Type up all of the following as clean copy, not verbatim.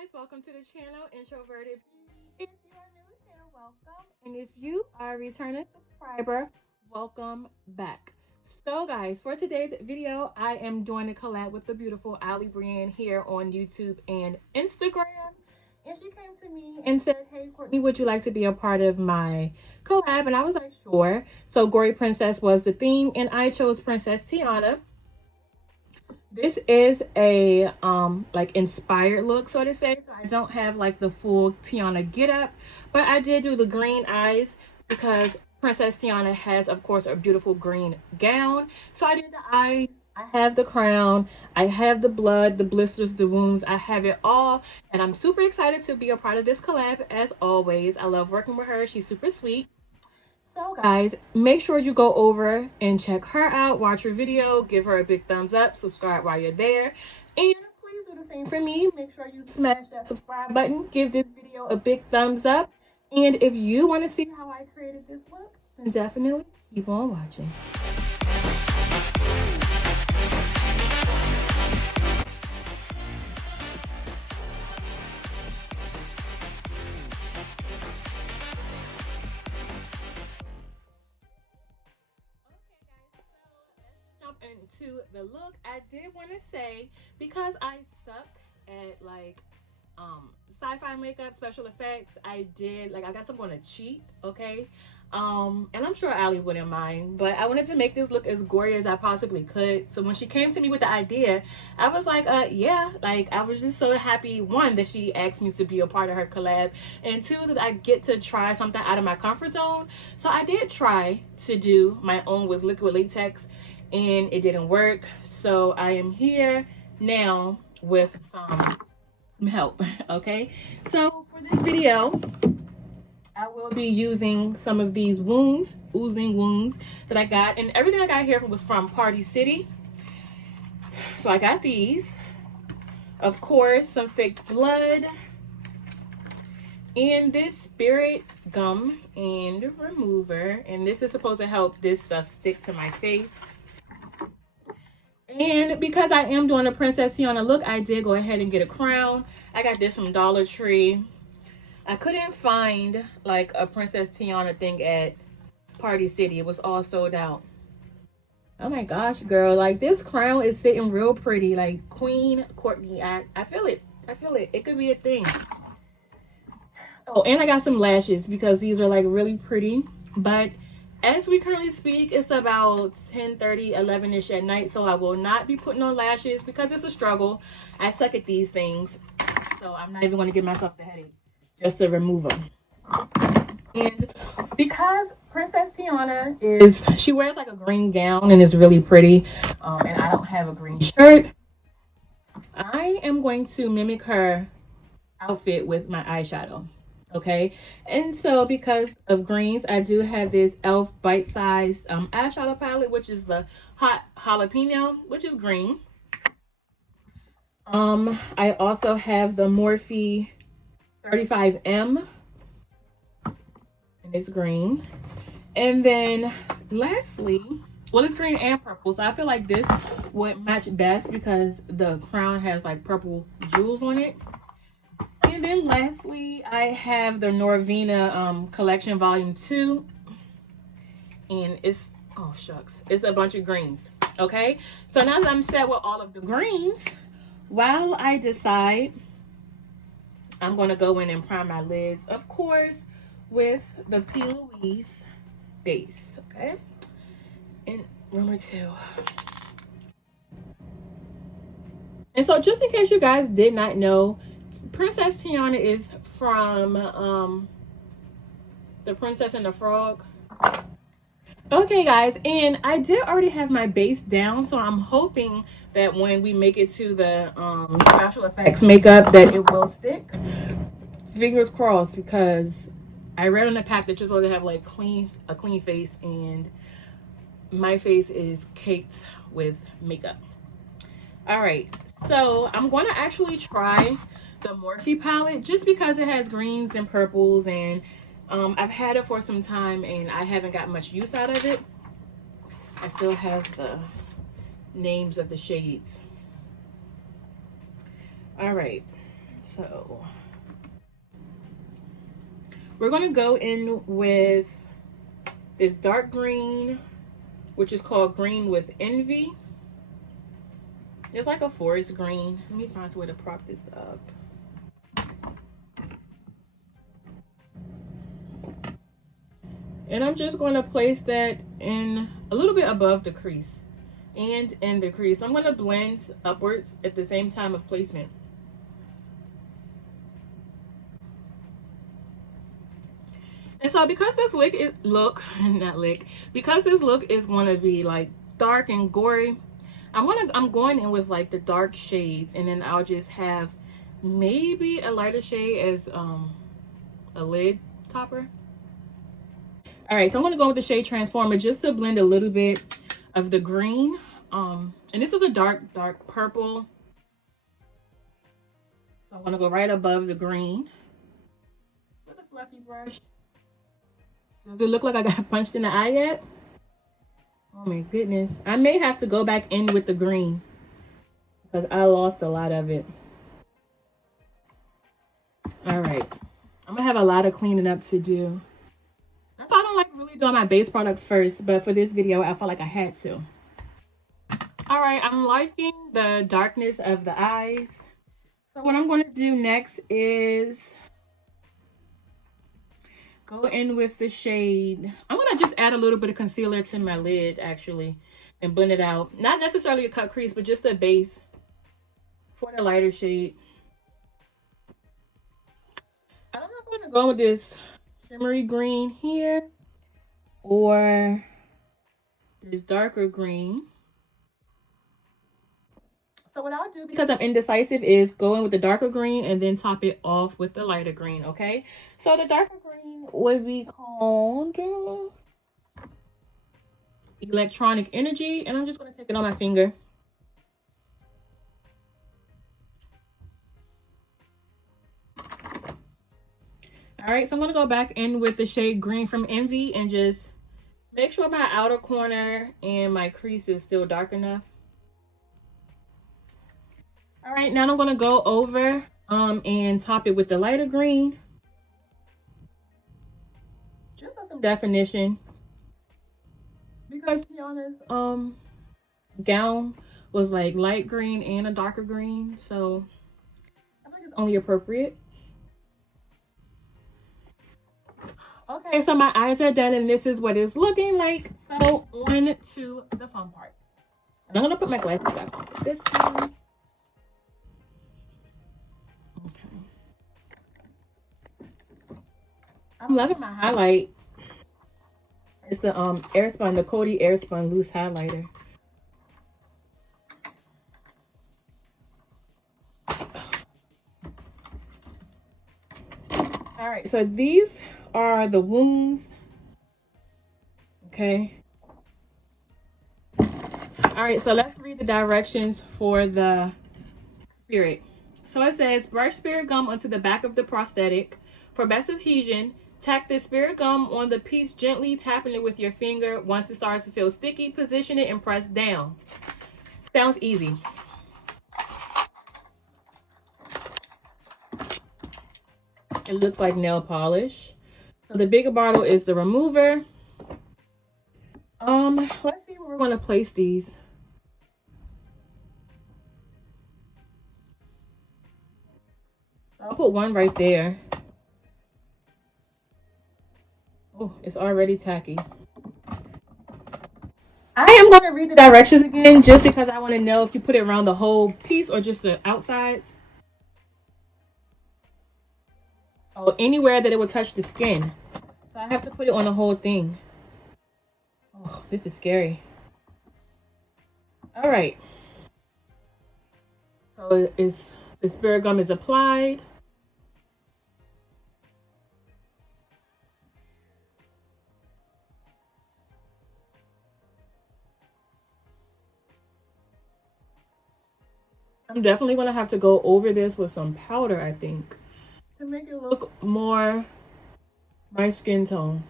guys, welcome to the channel Introverted Beauty. If you are new here, welcome, and if you are a returning subscriber, welcome back. So guys, for today's video I am doing a collab with the beautiful AllyBrianne here on YouTube and Instagram, and she came to me and said, hey Courtney, would you like to be a part of my collab? And I was like, sure. So Gory Princess was the theme and I chose Princess Tiana. This is a like inspired look, so to say. So I don't have like the full Tiana get up, but I did do the green eyes because Princess Tiana has, of course, a beautiful green gown. So I did the eyes, I have the crown, I have the blood, the blisters, the wounds, I have it all, and I'm super excited to be a part of this collab. As always, I love working with her. She's super sweet. So guys, make sure you go over and check her out, watch her video, give her a big thumbs up, subscribe while you're there, and please do the same for me. Make sure you smash that subscribe button, give this video a big thumbs up, and if you want to see how I created this look, then definitely keep on watching. Into the look, I did want to say, because I suck at like sci-fi makeup, special effects, I guess I'm gonna cheat, okay? And I'm sure Ally wouldn't mind, but I wanted to make this look as gory as I possibly could. So when she came to me with the idea, I was like, yeah, like I was just so happy, one, that she asked me to be a part of her collab, and two, that I get to try something out of my comfort zone. So I did try to do my own with liquid latex, and it didn't work. So I am here now with some help. Okay, so for this video I will be using some of these oozing wounds that I got, and everything I got here was from Party City. So I got these, of course, some fake blood, and this spirit gum and remover, and this is supposed to help this stuff stick to my face. And because I am doing a Princess Tiana look, I did go ahead and get a crown. I got this from Dollar Tree. I couldn't find like a Princess Tiana thing at Party City. It was all sold out. Oh my gosh, girl, like this crown is sitting real pretty. Like Queen Courtney, I feel it. I feel it. It could be a thing. Oh, and I got some lashes because these are like really pretty. But as we currently speak, it's about 10:30, 11-ish at night, so I will not be putting on lashes because it's a struggle. I suck at these things, so I'm not even going to give myself the headache just to remove them. And because Princess Tiana she wears like a green gown and is really pretty, and I don't have a green shirt, I am going to mimic her outfit with my eyeshadow. Okay, and so because of greens, I do have this e.l.f. bite-sized eyeshadow palette, which is the hot jalapeno, which is green. I also have the Morphe 35M, and it's green. And then lastly, well, it's green and purple, so I feel like this would match best because the crown has like purple jewels on it. And then lastly, I have the Norvina collection volume 2, and it's, oh shucks, it's a bunch of greens. Okay, so now that I'm set with all of the greens, while I decide, I'm going to go in and prime my lids, of course, with the P. Louise base. Okay, and number 2. And so just in case you guys did not know, Princess Tiana is from The Princess and the Frog. Okay guys, and I did already have my base down, so I'm hoping that when we make it to the special effects makeup that it will stick. Fingers crossed, because I read on the pack that you're supposed to have like a clean face, and my face is caked with makeup. All right, so I'm going to actually try the Morphe palette just because it has greens and purples, and I've had it for some time and I haven't got much use out of it. I still have the names of the shades. All right, So we're gonna go in with this dark green, which is called Green with Envy. It's like a forest green. Let me find a way to prop this up. And I'm just going to place that in a little bit above the crease and in the crease. I'm going to blend upwards at the same time of placement. And so because this because this look is going to be like dark and gory, I'm going in with like the dark shades, and then I'll just have maybe a lighter shade as a lid topper. All right, so I'm going to go with the shade Transformer just to blend a little bit of the green. And this is a dark purple. So I'm going to go right above the green with a fluffy brush. Does it look like I got punched in the eye yet? Oh my goodness. I may have to go back in with the green because I lost a lot of it. All right. I'm going to have a lot of cleaning up to do. That's why I don't like really doing my base products first, but for this video, I felt like I had to. All right, I'm liking the darkness of the eyes. So what I'm going to do next is go in with the shade. I'm going to just add a little bit of concealer to my lid, actually, and blend it out. Not necessarily a cut crease, but just a base for the lighter shade. I don't know if I'm going to go with this shimmery green here or this darker green. So what I'll do, because I'm indecisive, is go in with the darker green and then top it off with the lighter green, okay? So the darker green would be called Electronic Energy, and I'm just going to take it on my finger. All right, so I'm going to go back in with the shade Green from Envy and just make sure my outer corner and my crease is still dark enough. All right, now I'm going to go over and top it with the lighter green. Just for some definition. Because Tiana's gown was like light green and a darker green, so I think it's only appropriate. Okay, so my eyes are done and this is what it's looking like. So on to the fun part. And I'm gonna put my glasses back on for this one. Okay. I'm loving my highlight. It's the Airspun, the Coty Airspun loose highlighter. All right, so these are the wounds. Okay. All right, so let's read the directions for the spirit. So it says, brush spirit gum onto the back of the prosthetic. For best adhesion, tack the spirit gum on the piece gently, tapping it with your finger. Once it starts to feel sticky, position it and press down. Sounds easy. It looks like nail polish. So the bigger bottle is the remover. Let's see where we're going to place these. I'll put one right there. Oh, it's already tacky. I am going to read the directions again just because I want to know if you put it around the whole piece or just the outsides. Oh, anywhere that it will touch the skin. So I have to put it on the whole thing. Oh, this is scary. All right. So the spirit gum is applied. I'm definitely going to have to go over this with some powder, I think, to make it look more my skin tone.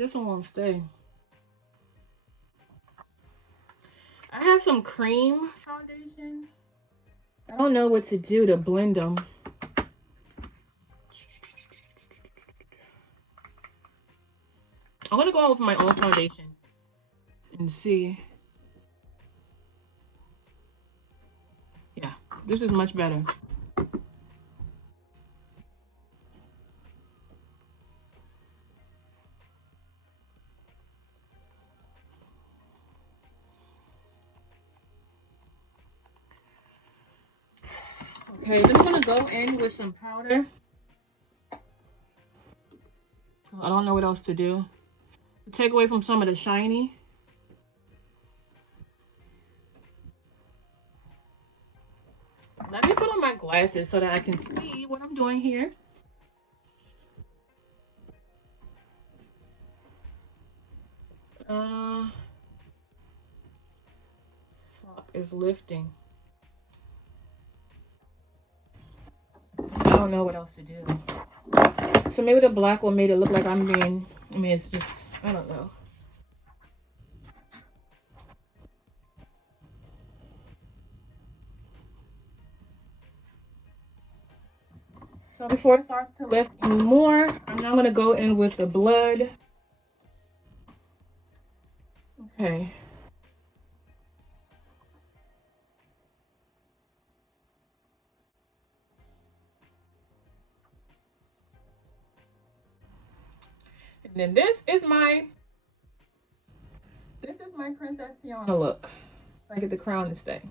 This one won't stay. I have some cream foundation. I don't know what to do to blend them. I'm gonna go out with my own foundation and see. Yeah, this is much better. Okay, then I'm gonna go in with some powder. I don't know what else to do. To take away from some of the shiny. Let me put on my glasses so that I can see what I'm doing here. Top is lifting. I don't know what else to do. So maybe the black one made it look like I'm being, I mean, it's just, I don't know. So before it starts to lift anymore, I'm now gonna go in with the blood. Okay. And then this is my Princess Tiana look. If I get the crown to stay.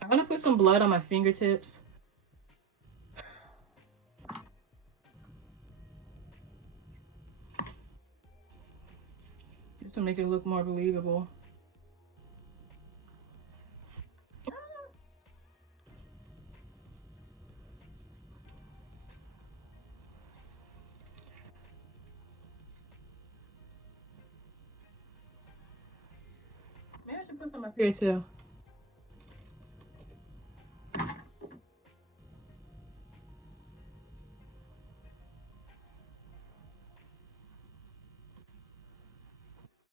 I'm gonna put some blood on my fingertips. Just to make it look more believable. Maybe I should put some up here too.